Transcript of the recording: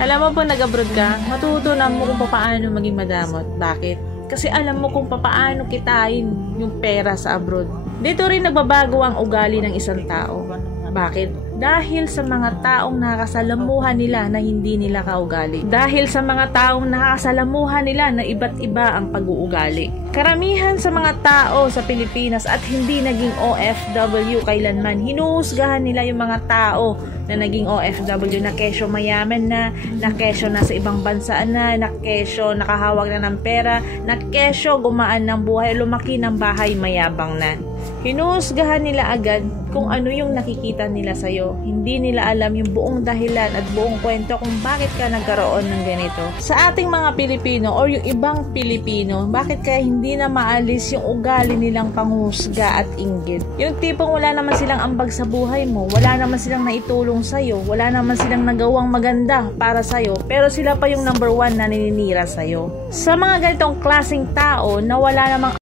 Alam mo po, nag-abroad ka, matutunan mo kung paano maging madamot. Bakit? Kasi alam mo kung paano kitain yung pera sa abroad. Dito rin nagbabago ang ugali ng isang tao. Bakit? Dahil sa mga taong nakakasalamuhan nila na hindi nila kaugali. Dahil sa mga taong nakakasalamuhan nila na iba't iba ang pag-uugali. Karamihan sa mga tao sa Pilipinas at hindi naging OFW kailanman, hinuhusgahan nila yung mga tao na naging OFW na kesyo mayaman na kesyo nasa ibang bansa na kesyo nakahawak na ng pera, na kesyo gumaan ng buhay, lumaki ng bahay mayabang na. Hinuhusgahan nila agad kung ano yung nakikita nila sa'yo. Hindi nila alam yung buong dahilan at buong kwento kung bakit ka nagkaroon ng ganito. Sa ating mga Pilipino or yung ibang Pilipino, bakit kaya hindi na maalis yung ugali nilang panghusga at inggit? Yung tipong wala naman silang ambag sa buhay mo, wala naman silang naitulong sa'yo, wala naman silang nagawang maganda para sa'yo, pero sila pa yung number one na naninira sa'yo. Sa mga ganitong klaseng tao na wala namang